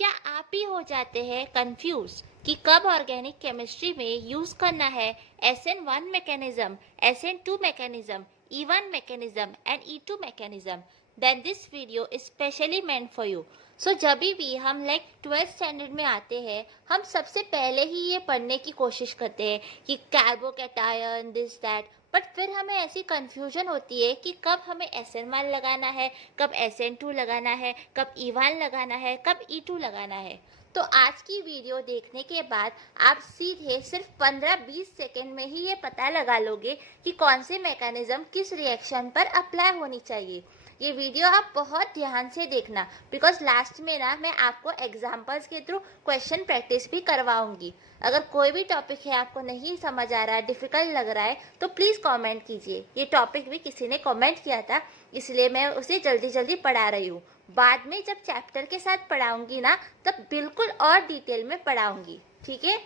क्या आप भी हो जाते हैं कंफ्यूज कि कब ऑर्गेनिक केमिस्ट्री में यूज करना है SN1 mechanism, SN2 mechanism, E1 mechanism and E2 mechanism? Then this video is specially meant for you. So जब भी हम 12th स्टैंडर्ड में आते हैं, हम सबसे पहले ही ये पढ़ने की कोशिश करते हैं कि कार्बोकैटायन दिस दैट, बट फिर हमें ऐसी कंफ्यूजन होती है कि कब हमें SN1 लगाना है, कब SN2 लगाना है, कब E1 लगाना है, कब E2 लगाना है। तो आज की वीडियो देखने के बाद आप सीधे सिर्फ 15-20 सेकेंड में ही ये पता लगा लोगे कि कौन से मैकेनिज्म किस रिएक्शन पर अप्लाई होनी चाहिए। ये वीडियो आप बहुत ध्यान से देखना, बिकॉज लास्ट में ना मैं आपको एग्जाम्पल्स के थ्रू क्वेश्चन प्रैक्टिस भी करवाऊंगी। अगर कोई भी टॉपिक है आपको नहीं समझ आ रहा है, डिफिकल्ट लग रहा है, तो प्लीज़ कमेंट कीजिए। ये टॉपिक भी किसी ने कमेंट किया था, इसलिए मैं उसे जल्दी जल्दी पढ़ा रही हूँ। बाद में जब चैप्टर के साथ पढ़ाऊंगी ना, तब बिल्कुल और डिटेल में पढ़ाऊंगी, ठीक है?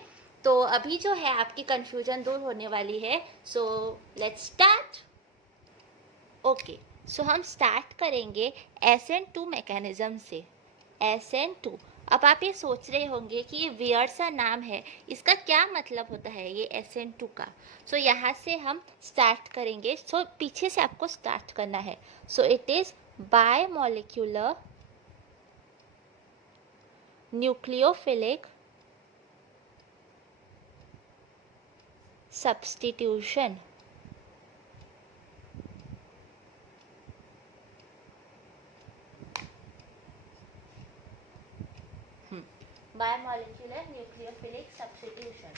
तो अभी जो है आपकी कंफ्यूजन दूर होने वाली है। So let's start. ओके, सो हम स्टार्ट करेंगे SN2 मैकेनिज्म से। SN2, अब आप ये सोच रहे होंगे कि ये वियर्ड सा नाम है, इसका क्या मतलब होता है ये SN2 का? सो यहाँ से हम स्टार्ट करेंगे। सो पीछे से आपको स्टार्ट करना है। So it is bimolecular nucleophilic substitution. Bimolecular nucleophilic substitution.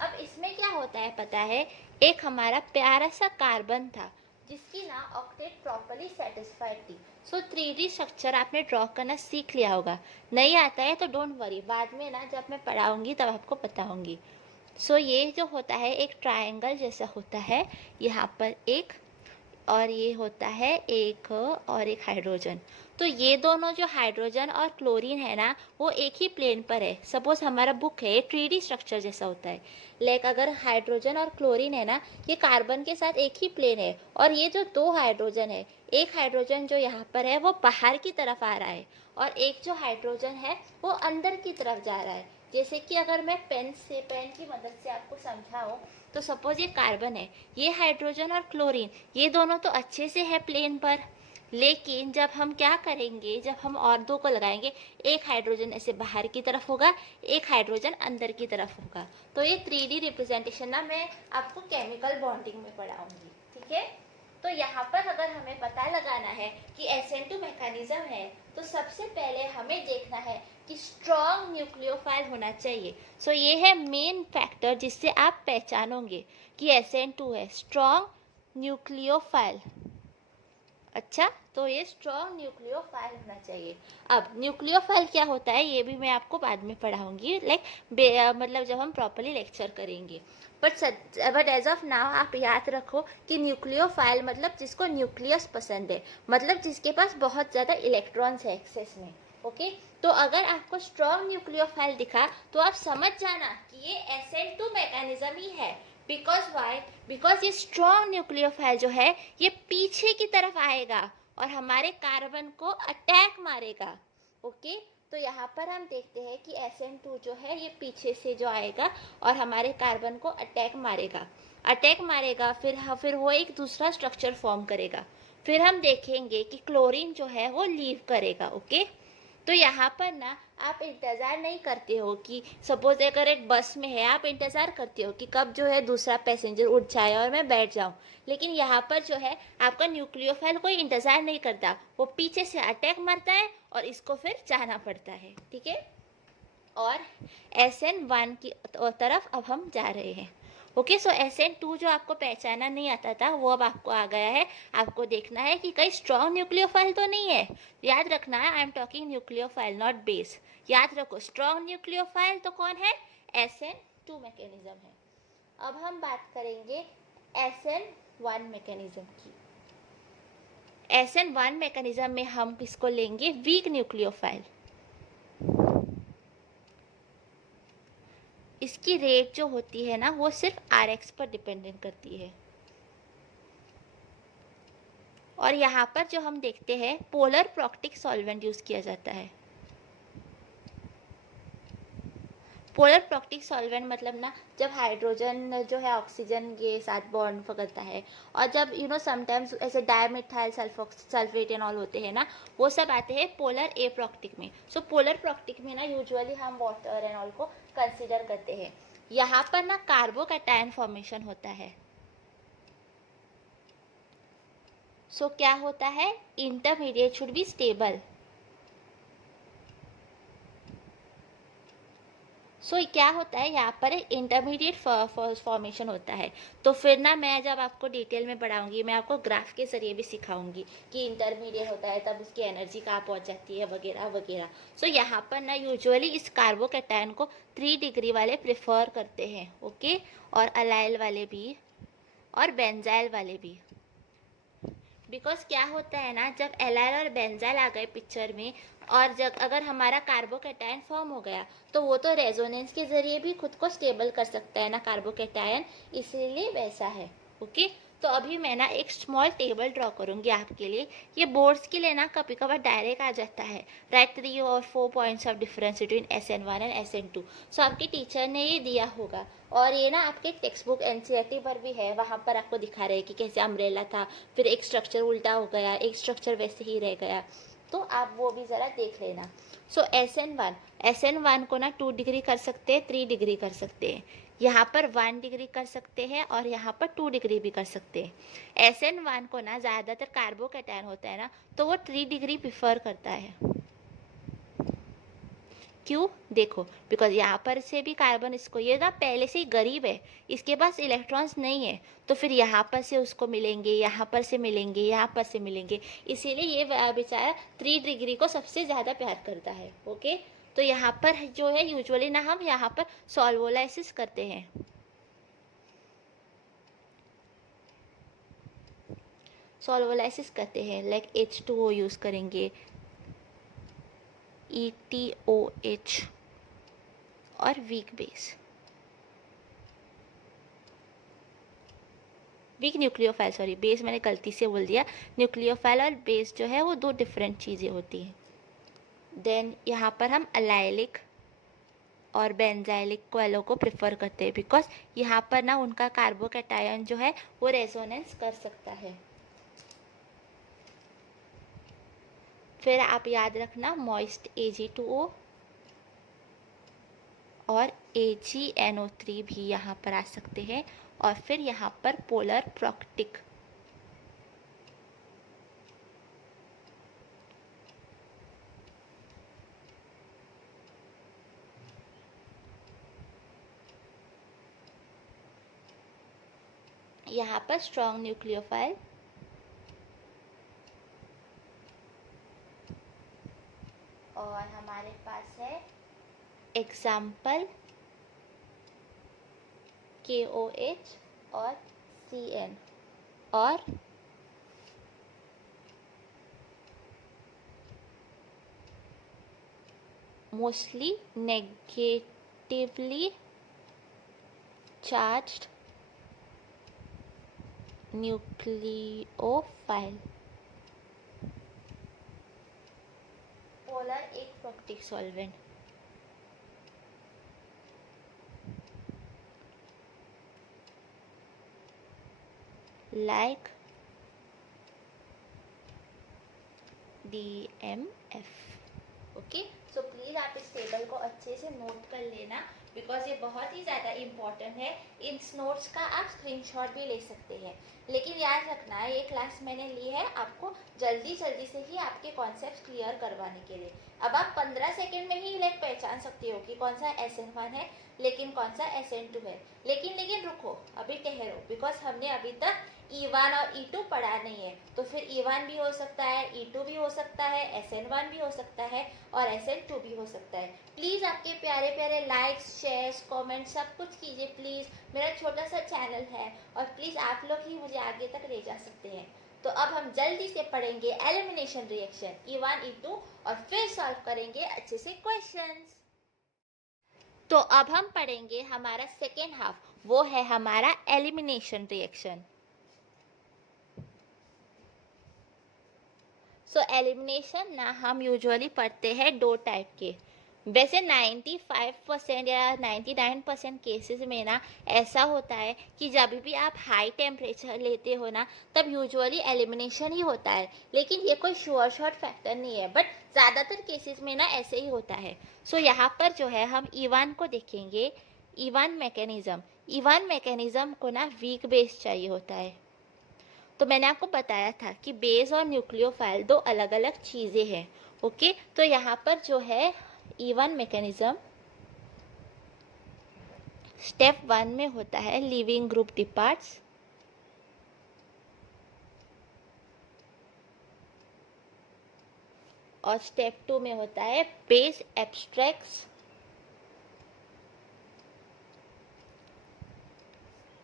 अब इसमें क्या होता है पता है? एक हमारा प्यारा सा कार्बन था जिसकी ना ऑक्टेट प्रॉपर्ली सेटिस्फाइड थी। सो 3D स्ट्रक्चर आपने ड्रॉ करना सीख लिया होगा। नहीं आता है तो डोंट वरी, बाद में ना जब मैं पढ़ाऊंगी तब आपको पता होंगी। सो ये जो होता है एक ट्रायंगल जैसा होता है, यहाँ पर एक और ये होता है एक और एक हाइड्रोजन। तो ये दोनों जो हाइड्रोजन और क्लोरीन है ना, वो एक ही प्लेन पर है। सपोज हमारा बुक है, ये 3D स्ट्रक्चर जैसा होता है। अगर हाइड्रोजन और क्लोरीन है ना, ये कार्बन के साथ एक ही प्लेन है, और ये जो दो हाइड्रोजन है, एक हाइड्रोजन जो यहाँ पर है वो बाहर की तरफ आ रहा है, और एक जो हाइड्रोजन है वो अंदर की तरफ जा रहा है। जैसे कि अगर मैं पेन की मदद से आपको समझाऊं, तो सपोज ये कार्बन है, ये हाइड्रोजन और क्लोरीन, ये दोनों तो अच्छे से है प्लेन पर। लेकिन जब हम क्या करेंगे, जब हम और दो को लगाएंगे, एक हाइड्रोजन ऐसे बाहर की तरफ होगा, एक हाइड्रोजन अंदर की तरफ होगा। तो ये 3D रिप्रेजेंटेशन ना मैं आपको केमिकल बॉन्डिंग में पढ़ाऊंगी, ठीक है? तो यहाँ पर अगर हमें पता लगाना है कि SN2 मैकेनिज्म है, तो सबसे पहले हमें देखना है कि स्ट्रॉन्ग न्यूक्लियोफाइल होना चाहिए। सो ये है मेन फैक्टर जिससे आप पहचानोगे कि SN2 है, स्ट्रॉन्ग न्यूक्लियोफाइल। अच्छा, तो ये स्ट्रॉन्ग न्यूक्लियोफाइल होना चाहिए। अब न्यूक्लियोफाइल क्या होता है ये भी मैं आपको बाद में पढ़ाऊंगी, मतलब जब हम प्रॉपर्ली लेक्चर करेंगे। बट एज ऑफ नाउ आप याद रखो कि न्यूक्लियोफाइल मतलब जिसको न्यूक्लियस पसंद है, मतलब जिसके पास बहुत ज़्यादा इलेक्ट्रॉन्स है एक्सेस में। ओके, तो अगर आपको स्ट्रॉन्ग न्यूक्लियोफाइल दिखा तो आप समझ जाना कि ये SN2 मैकेनिज्म ही है। Because why? बिकॉज ये स्ट्रॉन्ग न्यूक्लियोफाइल जो है ये पीछे की तरफ आएगा और हमारे कार्बन को अटैक मारेगा। ओके, तो यहाँ पर हम देखते हैं कि SN2 जो है ये पीछे से जो आएगा और हमारे कार्बन को अटैक मारेगा, फिर वो एक दूसरा स्ट्रक्चर फॉर्म करेगा। फिर हम देखेंगे कि क्लोरीन जो है वो लीव करेगा। ओके, तो यहाँ पर ना आप इंतज़ार नहीं करते हो कि सपोज अगर एक बस में है, आप इंतज़ार करते हो कि कब जो है दूसरा पैसेंजर उठ जाए और मैं बैठ जाऊँ। लेकिन यहाँ पर जो है आपका न्यूक्लियोफाइल कोई इंतज़ार नहीं करता, वो पीछे से अटैक मारता है और इसको फिर जाना पड़ता है, ठीक है? और SN1 की तरफ अब हम जा रहे हैं। ओके, सो SN2 जो आपको पहचाना नहीं आता था वो अब आपको आ गया है। आपको देखना है कि कहीं स्ट्रॉन्ग न्यूक्लियोफाइल तो नहीं है। याद रखना है, I am talking nucleophile not base. याद रखो, स्ट्रॉन्ग न्यूक्लियोफाइल तो कौन है? SN2 मैकेनिज्म है। अब हम बात करेंगे SN1 मैकेनिज्म की। SN1 मैकेनिज्म में हम किसको लेंगे? Weak nucleophile. इसकी रेट जो होती है ना वो सिर्फ Rx पर डिपेंडेंट करती है। और यहाँ पर जो हम देखते हैं पोलर प्रॉक्टिक सॉल्वेंट यूज किया जाता है। पोलर प्रॉक्टिक सॉल्वेंट मतलब ना जब हाइड्रोजन जो है ऑक्सीजन के साथ बॉन्ड पकड़ता है, और जब समटाइम्स ऐसे डायमिथाइल सल्फेट एंड ऑल होते हैं ना, वो सब आते हैं पोलर एप्रॉक्टिक में। सो पोलर प्रॉक्टिक में ना यूजुअली हम वाटर एंड ऑल को कंसिडर करते हैं। यहाँ पर ना कार्बोकैटायन फॉर्मेशन होता है। सो क्या होता है, इंटरमीडिएट शुड बी स्टेबल। सो क्या होता है, यहाँ पर एक इंटरमीडिएट फॉर्मेशन होता है। तो फिर ना मैं जब आपको डिटेल में पढ़ाऊंगी, मैं आपको ग्राफ के जरिए भी सिखाऊंगी कि इंटरमीडिएट होता है तब उसकी एनर्जी कहाँ पहुँच जाती है वगैरह वगैरह। सो यहाँ पर ना यूजुअली इस कार्बोकैटायन को 3 डिग्री वाले प्रेफर करते हैं, ओके, और अलाइल वाले भी और बेंजाइल वाले भी। बिकॉज क्या होता है ना, जब एलाइल और बेंजाइल आ गए पिक्चर में, और जब अगर हमारा कार्बोकैटायन फॉर्म हो गया, तो वो तो रेजोनेंस के जरिए भी खुद को स्टेबल कर सकता है ना कार्बोकैटायन, इसीलिए वैसा है, ओके। तो अभी मैं ना एक स्मॉल टेबल ड्रॉ करूँगी आपके लिए। ये बोर्ड्स के लिए ना कभी कभार डायरेक्ट आ जाता है, राइट 3 और 4 points of difference between SN1 and SN2। सो आपके टीचर ने ये दिया होगा, और ये ना आपके टेक्स्ट बुक NCERT पर भी है, वहाँ पर आपको दिखा रहे हैं कि कैसे अम्ब्रेला था, फिर एक स्ट्रक्चर उल्टा हो गया, एक स्ट्रक्चर वैसे ही रह गया, तो आप वो भी ज़रा देख लेना। सो SN1 को ना 2 डिग्री कर सकते हैं, 3 डिग्री कर सकते हैं, यहाँ पर 1 डिग्री कर सकते हैं, और यहाँ पर 2 डिग्री भी कर सकते हैं। SN1 को ना ज़्यादातर कार्बोकैटायन होता है ना, तो वो 3 डिग्री प्रीफर करता है। क्यों, देखो, बिकॉज यहाँ पर से भी कार्बन, इसको ये ना पहले से ही गरीब है, इसके पास इलेक्ट्रॉन्स नहीं है, तो फिर यहाँ पर से उसको मिलेंगे, यहाँ पर से मिलेंगे, यहाँ पर से मिलेंगे, इसीलिए ये बेचारा 3 डिग्री को सबसे ज़्यादा प्यार करता है, ओके। तो यहाँ पर जो है यूजुअली ना हम यहाँ पर सॉल्वोलाइसिस करते हैं। सॉल्वोलाइसिस करते हैं, लाइक H2O यूज़ करेंगे, ETOH, और weak base, weak nucleophile, sorry base मैंने गलती से बोल दिया, न्यूक्लियोफाइल और बेस जो है वो 2 डिफरेंट चीज़ें होती हैं। देन यहाँ पर हम अलाइलिक और बेंजाइलिक कोयलों को प्रेफर करते हैं, बिकॉज यहाँ पर ना उनका कार्बोकैटायन जो है वो रेजोनेंस कर सकता है। फिर आप याद रखना मॉइस्ट Ag2O और AgNO3 भी यहाँ पर आ सकते हैं, और फिर यहाँ पर पोलर प्रॉक्टिक। यहाँ पर स्ट्रॉन्ग न्यूक्लियोफाइल, और हमारे पास है एग्जाम्पल KOH और CN, और mostly negatively charged nucleophile. Polar aprotic solvent, like DMF, okay. So please आप इस टेबल को अच्छे से नोट कर लेना, बिकॉज ये बहुत ही ज़्यादा इम्पॉर्टेंट है। इन नोट्स का आप स्क्रीनशॉट भी ले सकते हैं, लेकिन याद रखना ये क्लास मैंने ली है आपको जल्दी जल्दी से ही आपके कॉन्सेप्ट क्लियर करवाने के लिए। अब आप 15 सेकेंड में ही लाइक पहचान सकते हो कि कौन सा SN1 है, लेकिन कौन सा SN2 है। लेकिन रुको, अभी ठहरो, बिकॉज हमने अभी तक E1 और E2 पढ़ा नहीं है, तो फिर E1 भी हो सकता है, E2 भी हो सकता है, SN1 भी हो सकता है, और SN2 भी हो सकता है। प्लीज़ आपके प्यारे प्यारे लाइक्स, शेयर्स, कमेंट सब कुछ कीजिए प्लीज़। मेरा छोटा सा चैनल है, और प्लीज़ आप लोग ही मुझे आगे तक ले जा सकते हैं। तो अब हम जल्दी से पढ़ेंगे एलिमिनेशन रिएक्शन E1 E2, और फिर सॉल्व करेंगे अच्छे से क्वेश्चंस। तो अब हम पढ़ेंगे हमारा सेकेंड हाफ, वो है हमारा एलिमिनेशन रिएक्शन। सो एलिमिनेशन ना हम यूजुअली पढ़ते हैं 2 टाइप के, वैसे 95% या 99% केसेस में ना ऐसा होता है कि जब भी आप हाई टेम्परेचर लेते हो ना तब यूजुअली एलिमिनेशन ही होता है, लेकिन ये कोई श्योर शॉट फैक्टर नहीं है, बट ज़्यादातर केसेस में ना ऐसे ही होता है। सो यहाँ पर जो है हम ईवान को देखेंगे। ईवान मैकेनिज्म को ना वीक बेस चाहिए होता है। तो मैंने आपको बताया था कि बेस और न्यूक्लियोफाइल दो अलग अलग चीज़ें हैं। ओके, तो यहाँ पर जो है ईवन मैकेनिज्म स्टेप 1 में होता है लीविंग ग्रुप डिपार्ट्स, और स्टेप 2 में होता है base abstracts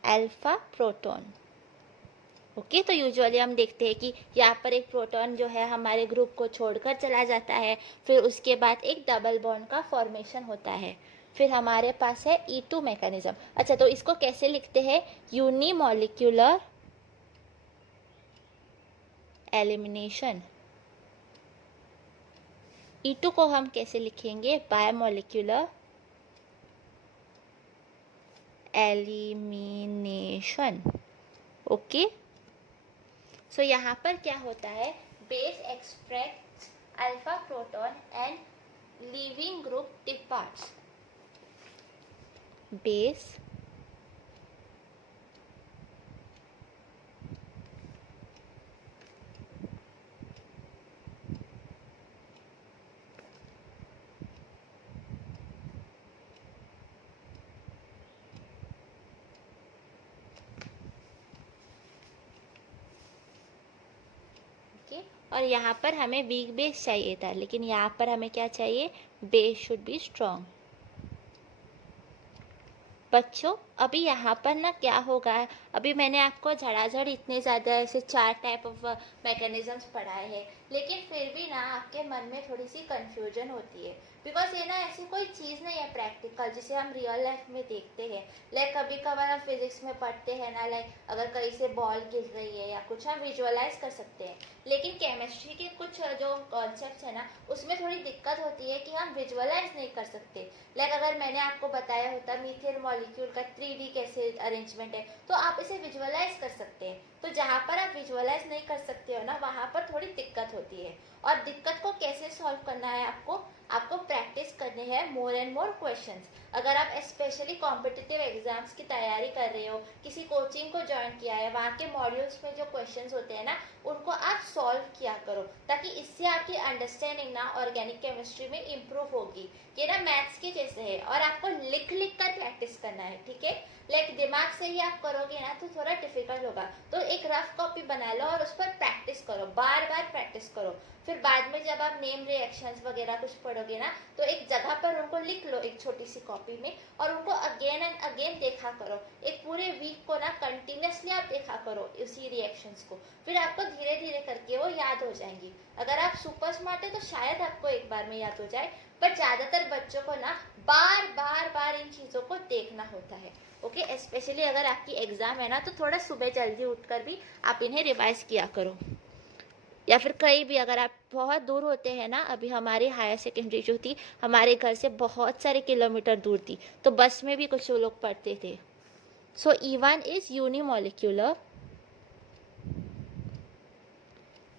alpha proton. Okay, तो यूजुअली हम देखते हैं कि यहाँ पर एक प्रोटॉन जो है हमारे ग्रुप को छोड़कर चला जाता है, फिर उसके बाद एक डबल बॉन्ड का फॉर्मेशन होता है, फिर हमारे पास है E2 मैकेनिज्म। अच्छा, तो इसको कैसे लिखते हैं? Unimolecular elimination. E2 को हम कैसे लिखेंगे? Biomolecular elimination. ओके, सो यहाँ पर क्या होता है? Base extracts alpha proton and leaving group departs. Base और यहाँ पर हमें वीक बेस चाहिए था, लेकिन यहाँ पर हमें क्या चाहिए? Base should be strong. बच्चों, अभी यहाँ पर ना क्या होगा, अभी मैंने आपको झड़ाझड़ इतने ज़्यादा ऐसे 4 टाइप ऑफ मैकेनिज्म्स पढ़ाए हैं, लेकिन फिर भी ना आपके मन में थोड़ी सी कंफ्यूजन होती है, बिकॉज ये ना ऐसी कोई चीज़ नहीं है प्रैक्टिकल जिसे हम रियल लाइफ में देखते हैं। लाइक कभी कभार हम फिजिक्स में पढ़ते हैं ना, लाइक अगर कहीं से बॉल गिर रही है या कुछ, हम विजुअलाइज कर सकते हैं, लेकिन केमिस्ट्री के कुछ जो कॉन्सेप्ट्स है ना उसमें थोड़ी दिक्कत होती है कि हम विजुअलाइज नहीं कर सकते। लाइक अगर मैंने आपको बताया होता मीथेन मॉलिक्यूल का 3D कैसे अरेंजमेंट है, तो आप इसे विजुअलाइज कर सकते हैं। तो जहाँ पर आप विजुअलाइज नहीं कर सकते हो ना, वहाँ पर थोड़ी दिक्कत होती है। और दिक्कत को कैसे सॉल्व करना है? आपको प्रैक्टिस करने हैं मोर एंड मोर क्वेश्चंस। अगर आप स्पेशली कॉम्पिटिटिव एग्जाम्स की तैयारी कर रहे हो, किसी कोचिंग को ज्वाइन किया है, वहाँ के मॉड्यूल्स में जो क्वेश्चंस होते हैं ना उनको आप सॉल्व किया करो, ताकि इससे आपकी अंडरस्टैंडिंग ना ऑर्गेनिक केमिस्ट्री में इम्प्रूव होगी। ये ना मैथ्स के जैसे है, और आपको लिख लिख कर प्रैक्टिस करना है, ठीक है? लाइक दिमाग से ही आप करोगे ना तो थोड़ा डिफिकल्ट होगा, तो एक रफ कॉपी बना लो और उस पर प्रैक्टिस करो, बार बार प्रैक्टिस करो। फिर बाद में जब आप नेम रिएक्शंस वगैरह कुछ पढ़ोगे ना तो एक जगह पर उनको लिख लो एक छोटी सी कॉपी में, और उनको अगेन एंड अगेन देखा करो। एक पूरे वीक को ना कंटिन्यूसली आप देखा करो उसी रिएक्शंस को, फिर आपको धीरे धीरे करके वो याद हो जाएंगी। अगर आप सुपर स्मार्ट है तो शायद आपको एक बार में याद हो जाए, पर ज़्यादातर बच्चों को ना बार बार बार इन चीज़ों को देखना होता है। ओके, स्पेशली अगर आपकी एग्ज़ाम है ना तो थोड़ा सुबह जल्दी उठकर भी आप इन्हें रिवाइज किया करो। या फिर कहीं भी अगर आप बहुत दूर होते हैं ना, अभी हमारी हायर सेकेंडरी जो थी हमारे घर से बहुत सारे किलोमीटर दूर थी, तो बस में भी कुछ लोग पढ़ते थे। सो E1 is unimolecular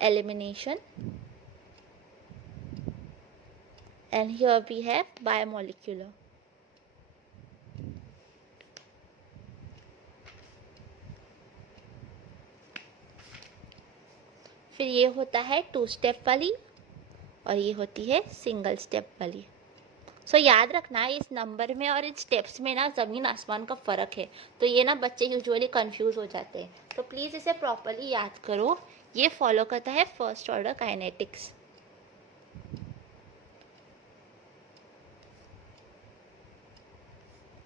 elimination, and here we have biomolecular. फिर ये होता है 2 स्टेप वाली, और ये होती है सिंगल स्टेप वाली। सो याद रखना इस नंबर में और इन स्टेप्स में ना ज़मीन आसमान का फ़र्क है, तो ये ना बच्चे यूजुअली कंफ्यूज हो जाते हैं, तो प्लीज़ इसे प्रॉपरली याद करो। ये फॉलो करता है फर्स्ट ऑर्डर काइनेटिक्स।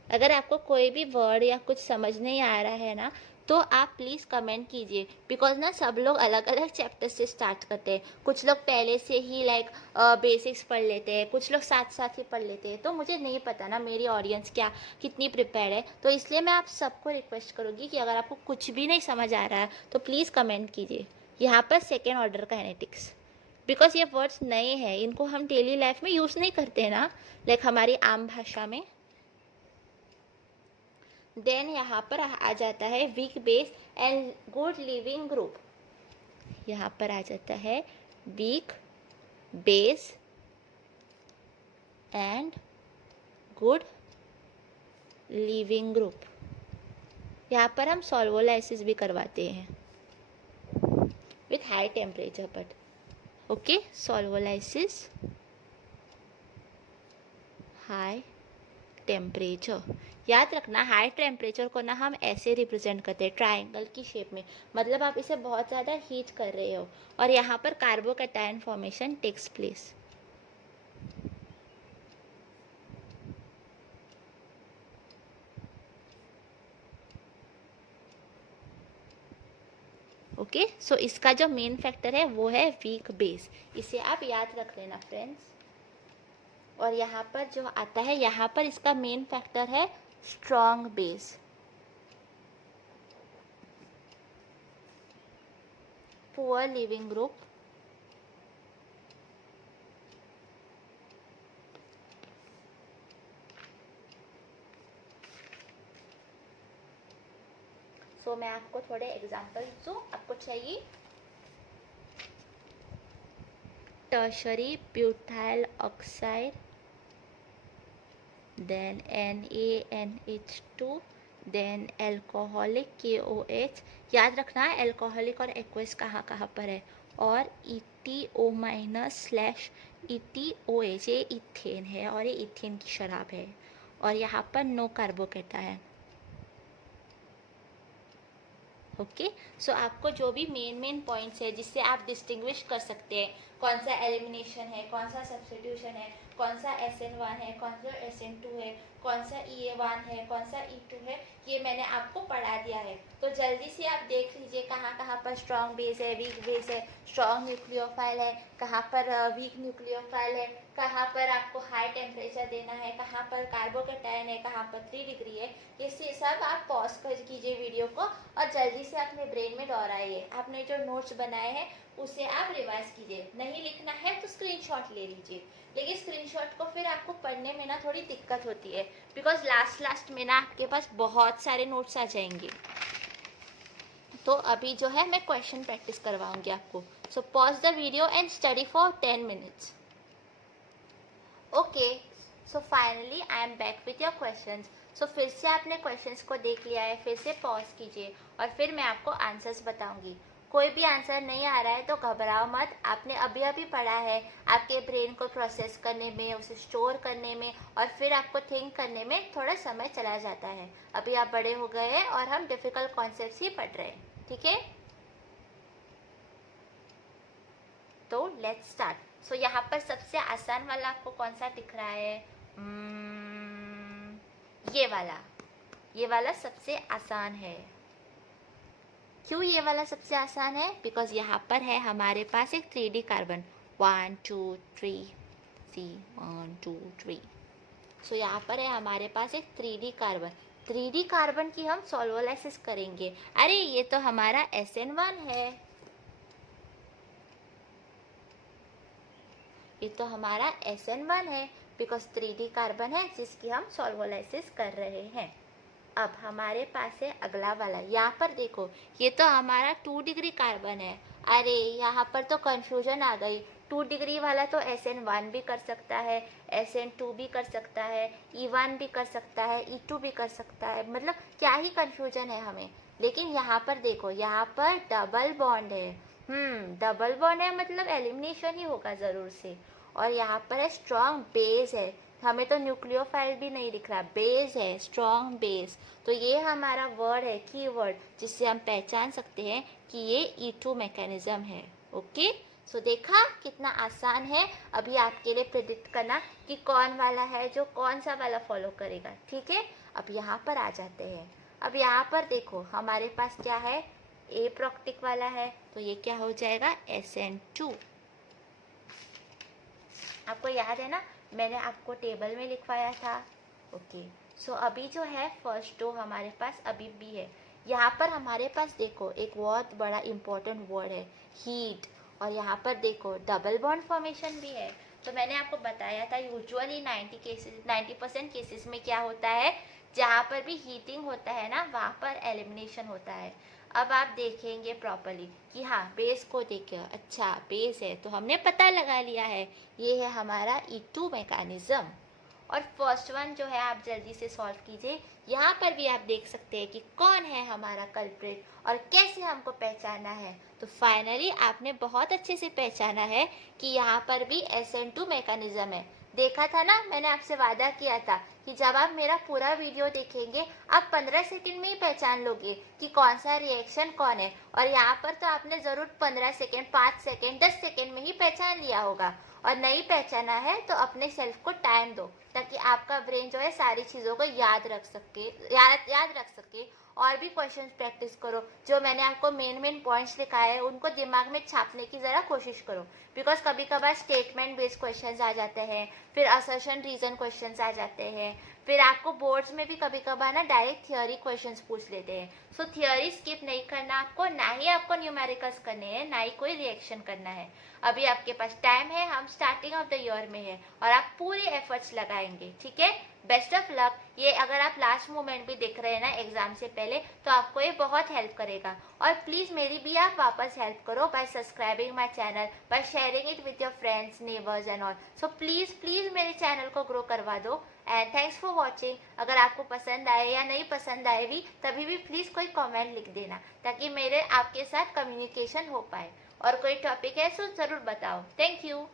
अगर आपको कोई भी वर्ड या कुछ समझ नहीं आ रहा है ना तो आप प्लीज़ कमेंट कीजिए, बिकॉज ना सब लोग अलग अलग चैप्टर से स्टार्ट करते हैं। कुछ लोग पहले से ही लाइक बेसिक्स पढ़ लेते हैं, कुछ लोग साथ साथ ही पढ़ लेते हैं, तो मुझे नहीं पता ना मेरी ऑडियंस क्या कितनी प्रिपेयर है, तो इसलिए मैं आप सबको रिक्वेस्ट करूँगी कि अगर आपको कुछ भी नहीं समझ आ रहा है तो प्लीज़ कमेंट कीजिए। यहाँ पर सेकेंड ऑर्डर काइनेटिक्स, बिकॉज ये वर्ड्स नए हैं, इनको हम डेली लाइफ में यूज़ नहीं करते हैं ना, लाइक हमारी आम भाषा में। देन यहाँ पर आ जाता है weak base and good leaving group. यहाँ पर आ जाता है weak base and good leaving group. यहाँ पर हम सॉल्वोलाइसिस भी करवाते हैं with high temperature, but okay, solvolysis high temperature. याद रखना हाई टेम्परेचर को ना हम ऐसे रिप्रेजेंट करते हैं ट्रायंगल की शेप में, मतलब आप इसे बहुत ज़्यादा हीट कर रहे हो और यहाँ पर carbocation formation takes place. Okay, so इसका जो मेन फैक्टर है वो है वीक बेस, इसे आप याद रख लेना फ्रेंड्स। और यहाँ पर जो आता है, यहाँ पर इसका मेन फैक्टर है strong base. Poor leaving group, so मैं आपको थोड़े एग्जांपल्स दूँ, आपको चाहिए tertiary butyl oxide, then NaNH2, then alcoholic KOH। याद रखना है एल्कोहलिक और एक्वस कहाँ कहाँ पर है, और ETO-/ETOH, ये इथेन है और ये इथेन की शराब है, और यहाँ पर नो कार्बोकैटायन। ओके, सो आपको जो भी मेन पॉइंट्स है जिससे आप डिस्टिंग्विश कर सकते हैं कौन सा एलिमिनेशन है, कौन सा सब्स्टिट्यूशन है, कौन सा SN1 है, कौन सा SN2 है, कौन सा EA1 है, कौन सा E2 है, ये मैंने आपको पढ़ा दिया है। तो जल्दी से आप देख लीजिए कहाँ कहाँ पर स्ट्रॉन्ग बेस है, वीक बेस है, स्ट्रॉन्ग न्यूक्लियोफाइल है, कहाँ पर वीक न्यूक्लियोफाइल है, कहाँ पर आपको हाई टेम्परेचर देना है, कहाँ पर कार्बोकैटायन है, कहाँ पर 3 डिग्री है। ये सब आप पॉज कर कीजिए वीडियो को और जल्दी से अपने ब्रेन में दोहराइए। आपने जो नोट्स बनाए हैं उसे आप रिवाइज कीजिए, नहीं लिखना है तो स्क्रीनशॉट ले लीजिए, लेकिन स्क्रीनशॉट को फिर आपको पढ़ने में ना थोड़ी दिक्कत होती है, बिकॉज लास्ट में ना आपके पास बहुत सारे नोट्स आ जाएंगे। तो अभी जो है मैं क्वेश्चन प्रैक्टिस करवाऊंगी आपको, so pause the video and study for 10 minutes. Okay, so finally I am back with your questions. So फिर से आपने क्वेश्चंस को देख लिया है, फिर से पॉज कीजिए और फिर मैं आपको आंसर्स बताऊंगी। कोई भी आंसर नहीं आ रहा है तो घबराओ मत, आपने अभी अभी पढ़ा है, आपके ब्रेन को प्रोसेस करने में, उसे स्टोर करने में और फिर आपको थिंक करने में थोड़ा समय चला जाता है। अभी आप बड़े हो गए हैं और हम डिफिकल्ट कॉन्सेप्ट्स ही पढ़ रहे हैं, ठीक है? तो लेट्स स्टार्ट। सो यहाँ पर सबसे आसान वाला आपको कौन सा दिख रहा है? ये वाला सबसे आसान है। क्यों ये वाला सबसे आसान है? बिकॉज यहाँ पर है हमारे पास एक 3D कार्बन, 1 2 3 सी 1 2 3। सो यहाँ पर है हमारे पास एक 3D कार्बन। 3D कार्बन की हम सॉल्वोलाइसिस करेंगे। अरे ये तो हमारा SN1 है, ये तो हमारा SN1 है, बिकॉज 3D कार्बन है जिसकी हम सॉल्वोलाइसिस कर रहे हैं। अब हमारे पास है अगला वाला, यहाँ पर देखो ये तो हमारा 2 डिग्री कार्बन है। अरे यहाँ पर तो कंफ्यूजन आ गई, 2 डिग्री वाला तो SN1 भी कर सकता है, SN2 भी कर सकता है, E1 भी कर सकता है, E2 भी कर सकता है, मतलब क्या ही कंफ्यूजन है हमें। लेकिन यहाँ पर देखो, यहाँ पर डबल बॉन्ड है, डबल बॉन्ड है मतलब एलिमिनेशन ही होगा ज़रूर से। और यहाँ पर है स्ट्रॉन्ग बेस है, हमें तो न्यूक्लियोफाइल भी नहीं दिख रहा, बेस है, स्ट्रॉन्ग बेस। तो ये हमारा वर्ड है, कीवर्ड, जिससे हम पहचान सकते हैं कि ये E2 मैकेनिज्म है। ओके, सो देखा कितना आसान है अभी आपके लिए प्रेडिक्ट करना कि कौन वाला है जो कौन सा वाला फॉलो करेगा, ठीक है? अब यहाँ पर आ जाते हैं। अब यहाँ पर देखो हमारे पास क्या है, एप्रॉक्टिक वाला है, तो ये क्या हो जाएगा, SN2। आपको याद है ना, मैंने आपको टेबल में लिखवाया था। ओके, सो अभी जो है फर्स्ट दो हमारे पास अभी भी है। यहाँ पर हमारे पास देखो एक बहुत बड़ा इम्पोर्टेंट वर्ड है, हीट। और यहाँ पर देखो डबल बॉन्ड फॉर्मेशन भी है। तो मैंने आपको बताया था यूजुअली 90% केसेस में क्या होता है, जहाँ पर भी हीटिंग होता है ना वहाँ पर एलिमिनेशन होता है। अब आप देखेंगे प्रॉपरली कि हाँ बेस को देखिए, अच्छा बेस है तो हमने पता लगा लिया है ये है हमारा E2 मैकेनिज्म। और फर्स्ट वन जो है आप जल्दी से सॉल्व कीजिए। यहाँ पर भी आप देख सकते हैं कि कौन है हमारा कल्प्रिट और कैसे हमको पहचाना है। तो फाइनली आपने बहुत अच्छे से पहचाना है कि यहाँ पर भी SN2 मैकेनिज्म है। देखा था ना, मैंने आपसे वादा किया था कि जब आप मेरा पूरा वीडियो देखेंगे आप 15 सेकंड में ही पहचान लोगे कि कौन सा रिएक्शन कौन है। और यहाँ पर तो आपने ज़रूर 15 सेकंड, 5 सेकंड, 10 सेकंड में ही पहचान लिया होगा। और नहीं पहचाना है तो अपने सेल्फ को टाइम दो, ताकि आपका ब्रेन जो है सारी चीज़ों को याद रख सके। और भी क्वेश्चंस प्रैक्टिस करो, जो मैंने आपको मेन पॉइंट्स लिखाए हैं उनको दिमाग में छापने की ज़रा कोशिश करो। बिकॉज कभी कभार स्टेटमेंट बेस्ड क्वेश्चंस आ जाते हैं, फिर असर्शन रीजन क्वेश्चंस आ जाते हैं, फिर आपको बोर्ड्स में भी कभी कभार ना डायरेक्ट थियोरी क्वेश्चंस पूछ लेते हैं। सो थियोरी स्किप नहीं करना आपको, ना ही आपको न्यूमेरिकल्स करने हैं, ना ही कोई रिएक्शन करना है। अभी आपके पास टाइम है, हम स्टार्टिंग ऑफ द ईयर में है और आप पूरे एफर्ट्स लगाएंगे, ठीक है। Best of luck. ये अगर आप लास्ट मोमेंट भी देख रहे हैं ना एग्जाम से पहले, तो आपको ये बहुत हेल्प करेगा। और प्लीज़ मेरी भी आप वापस हेल्प करो bye subscribing my channel, by sharing it with your friends, neighbours and all. So please मेरे चैनल को ग्रो करवा दो। And thanks for watching. अगर आपको पसंद आए या नहीं पसंद आए भी, तभी भी प्लीज़ कोई कमेंट लिख देना, ताकि मेरे आपके साथ कम्युनिकेशन हो पाए। और कोई टॉपिक है तो ज़रूर बताओ। Thank you.